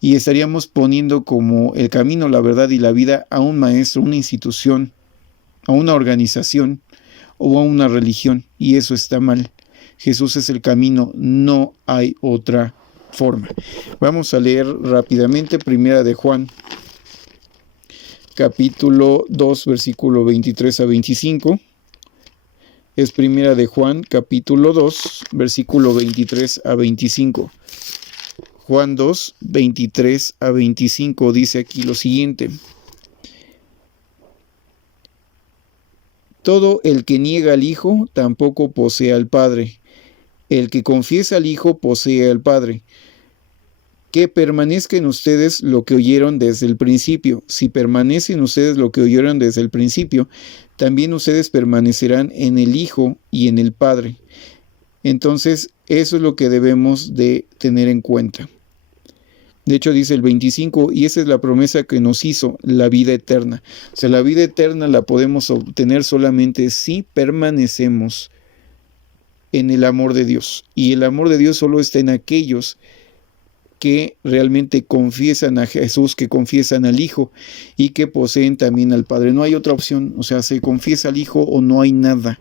y estaríamos poniendo como el camino, la verdad y la vida a un maestro, una institución, a una organización o a una religión, y eso está mal. Jesús es el camino, no hay otra forma. Vamos a leer rápidamente Primera de Juan, capítulo 2, versículo 23 a 25. Es Primera de Juan, capítulo 2, versículo 23 a 25. Juan 2, 23 a 25 dice aquí lo siguiente: todo el que niega al Hijo tampoco posee al Padre. El que confiesa al Hijo posee al Padre. Que permanezca en ustedes lo que oyeron desde el principio. Si permanecen ustedes lo que oyeron desde el principio, también ustedes permanecerán en el Hijo y en el Padre. Entonces, eso es lo que debemos de tener en cuenta. De hecho, dice el 25, y esa es la promesa que nos hizo, la vida eterna. O sea, la vida eterna la podemos obtener solamente si permanecemos en el amor de Dios. Y el amor de Dios solo está en aquellos que realmente confiesan a Jesús, que confiesan al Hijo y que poseen también al Padre. No hay otra opción, o sea, se confiesa al Hijo o no hay nada.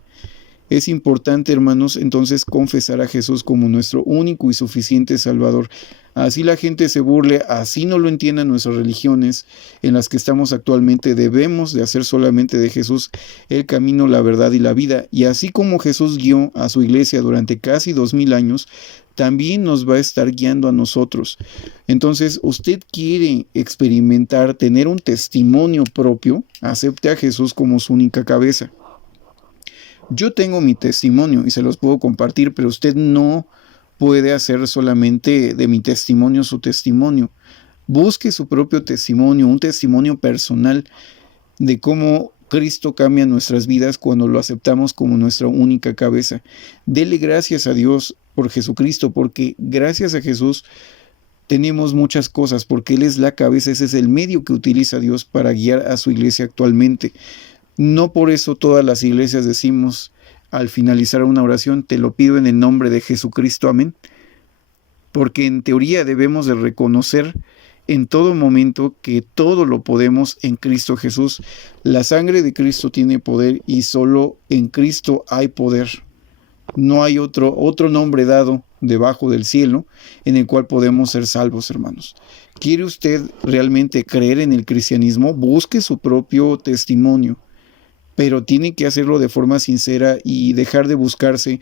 Es importante, hermanos, entonces confesar a Jesús como nuestro único y suficiente Salvador. Así la gente se burle, así no lo entiendan nuestras religiones en las que estamos actualmente. Debemos de hacer solamente de Jesús el camino, la verdad y la vida. Y así como Jesús guió a su iglesia durante casi 2000 años, también nos va a estar guiando a nosotros. Entonces, usted quiere experimentar, tener un testimonio propio, acepte a Jesús como su única cabeza. Yo tengo mi testimonio y se los puedo compartir, pero usted no puede hacer solamente de mi testimonio su testimonio. Busque su propio testimonio, un testimonio personal de cómo Cristo cambia nuestras vidas cuando lo aceptamos como nuestra única cabeza. Dele gracias a Dios por Jesucristo, porque gracias a Jesús tenemos muchas cosas, porque Él es la cabeza, ese es el medio que utiliza Dios para guiar a su iglesia actualmente. No por eso todas las iglesias decimos al finalizar una oración, te lo pido en el nombre de Jesucristo, amén. Porque en teoría debemos de reconocer en todo momento que todo lo podemos en Cristo Jesús. La sangre de Cristo tiene poder y solo en Cristo hay poder. No hay otro nombre dado debajo del cielo en el cual podemos ser salvos, hermanos. ¿Quiere usted realmente creer en el cristianismo? Busque su propio testimonio, pero tiene que hacerlo de forma sincera y dejar de buscarse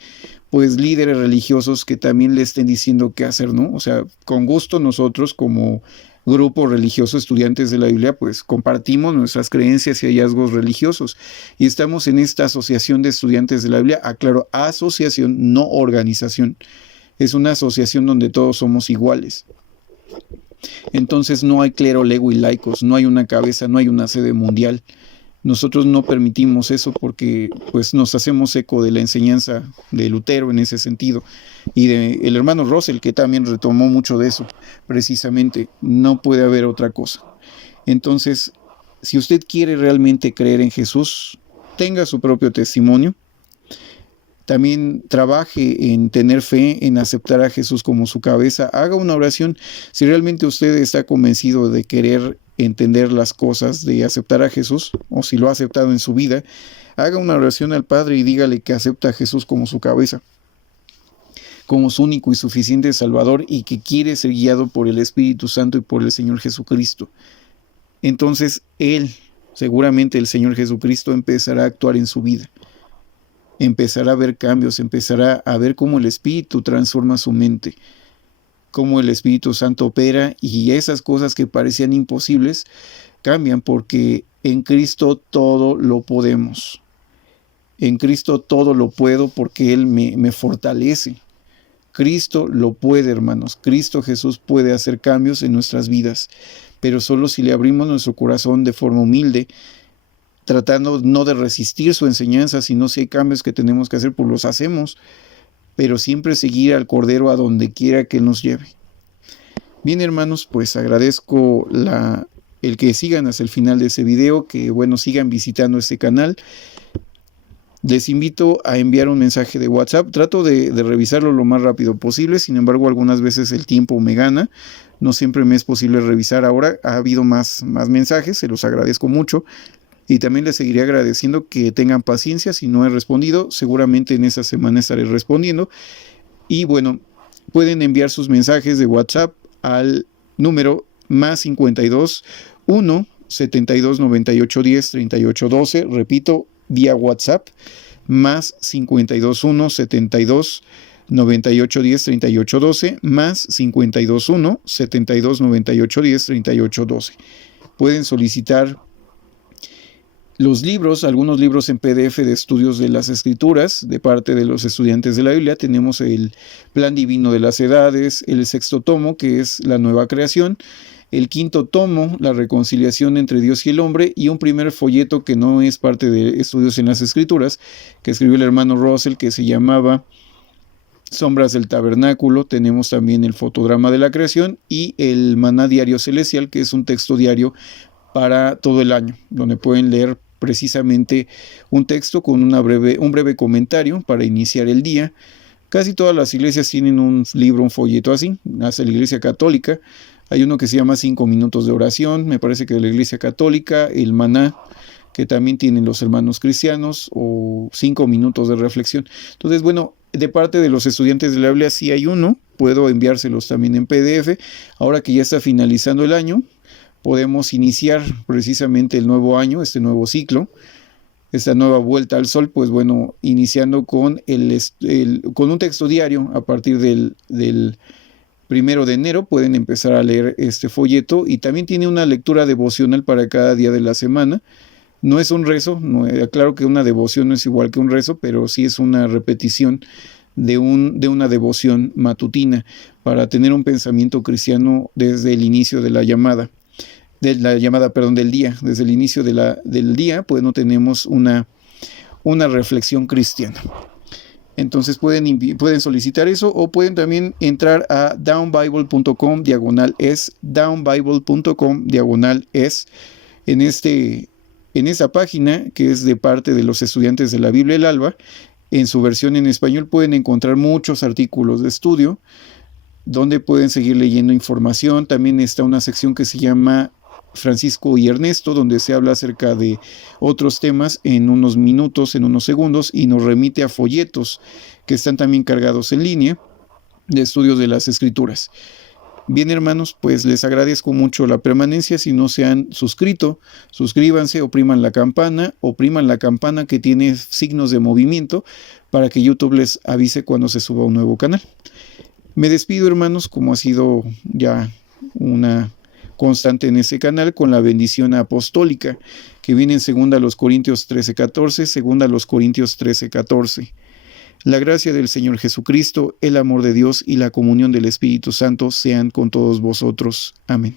pues líderes religiosos que también le estén diciendo qué hacer, ¿no? O sea, con gusto nosotros como grupo religioso, estudiantes de la Biblia, pues compartimos nuestras creencias y hallazgos religiosos y estamos en esta asociación de estudiantes de la Biblia, aclaro, asociación, no organización. Es una asociación donde todos somos iguales. Entonces no hay clero, lego y laicos, no hay una cabeza, no hay una sede mundial. Nosotros no permitimos eso porque pues nos hacemos eco de la enseñanza de Lutero en ese sentido y del hermano Russell, que también retomó mucho de eso. Precisamente, no puede haber otra cosa. Entonces, si usted quiere realmente creer en Jesús, tenga su propio testimonio. También trabaje en tener fe, en aceptar a Jesús como su cabeza. Haga una oración. Si realmente usted está convencido de querer entender las cosas, de aceptar a Jesús, o si lo ha aceptado en su vida, haga una oración al Padre y dígale que acepta a Jesús como su cabeza, como su único y suficiente Salvador y que quiere ser guiado por el Espíritu Santo y por el Señor Jesucristo. Entonces Él, seguramente el Señor Jesucristo, empezará a actuar en su vida. Empezará a ver cambios, empezará a ver cómo el Espíritu transforma su mente, cómo el Espíritu Santo opera y esas cosas que parecían imposibles cambian porque en Cristo todo lo podemos. En Cristo todo lo puedo porque Él me fortalece. Cristo lo puede, hermanos. Cristo Jesús puede hacer cambios en nuestras vidas, pero solo si le abrimos nuestro corazón de forma humilde, tratando no de resistir su enseñanza, sino si hay cambios que tenemos que hacer, pues los hacemos, pero siempre seguir al Cordero a donde quiera que Él nos lleve. Bien, hermanos, pues agradezco el que sigan hasta el final de ese video, que bueno, sigan visitando este canal. Les invito a enviar un mensaje de WhatsApp. Trato de revisarlo lo más rápido posible, sin embargo, algunas veces el tiempo me gana. No siempre me es posible revisar ahora. Ha habido más mensajes, se los agradezco mucho. Y también les seguiré agradeciendo que tengan paciencia. Si no he respondido, seguramente en esa semana estaré respondiendo. Y bueno, pueden enviar sus mensajes de WhatsApp al número más 52 1 72 98 10 38 12. Repito, vía WhatsApp, más 52 1 72 98 10 38 12, más 52 1 72 98 10 38 12. Pueden solicitar los libros, algunos libros en PDF de estudios de las Escrituras de parte de los estudiantes de la Biblia. Tenemos el Plan Divino de las Edades, el 6º tomo, que es la Nueva Creación, el 5º tomo, la reconciliación entre Dios y el hombre, y un primer folleto que no es parte de estudios en las Escrituras, que escribió el hermano Russell, que se llamaba Sombras del Tabernáculo. Tenemos también el fotodrama de la creación y el Maná Diario Celestial, que es un texto diario para todo el año, donde pueden leer precisamente un texto con un breve comentario para iniciar el día. Casi todas las iglesias tienen un libro, un folleto así, hasta la iglesia católica. Hay uno que se llama 5 minutos de oración, me parece que de la iglesia católica, el Maná, que también tienen los hermanos cristianos, o 5 minutos de reflexión. Entonces, bueno, de parte de los estudiantes de la Biblia sí hay uno, puedo enviárselos también en PDF. Ahora que ya está finalizando el año, podemos iniciar precisamente el nuevo año, este nuevo ciclo, esta nueva vuelta al sol, pues bueno, iniciando con con un texto diario a partir del 1 de enero. Pueden empezar a leer este folleto, y también tiene una lectura devocional para cada día de la semana. No es un rezo, claro que una devoción no es igual que un rezo, pero sí es una repetición de una devoción matutina para tener un pensamiento cristiano desde el inicio de del día. Desde el inicio del día, pues no tenemos una reflexión cristiana. Entonces pueden solicitar eso, o pueden también entrar a downbible.com/es, downbible.com/es. En esa página, que es de parte de los estudiantes de la Biblia El Alba, en su versión en español pueden encontrar muchos artículos de estudio donde pueden seguir leyendo información. También está una sección que se llama Francisco y Ernesto, donde se habla acerca de otros temas en unos minutos, en unos segundos, y nos remite a folletos que están también cargados en línea de estudios de las Escrituras. Bien, hermanos, pues les agradezco mucho la permanencia. Si no se han suscrito, suscríbanse, opriman la campana que tiene signos de movimiento para que YouTube les avise cuando se suba un nuevo canal. Me despido, hermanos, como ha sido ya una constante en ese canal, con la bendición apostólica que viene en 2 Corintios 13:14, 2 Corintios 13:14. La gracia del Señor Jesucristo, el amor de Dios y la comunión del Espíritu Santo sean con todos vosotros. Amén.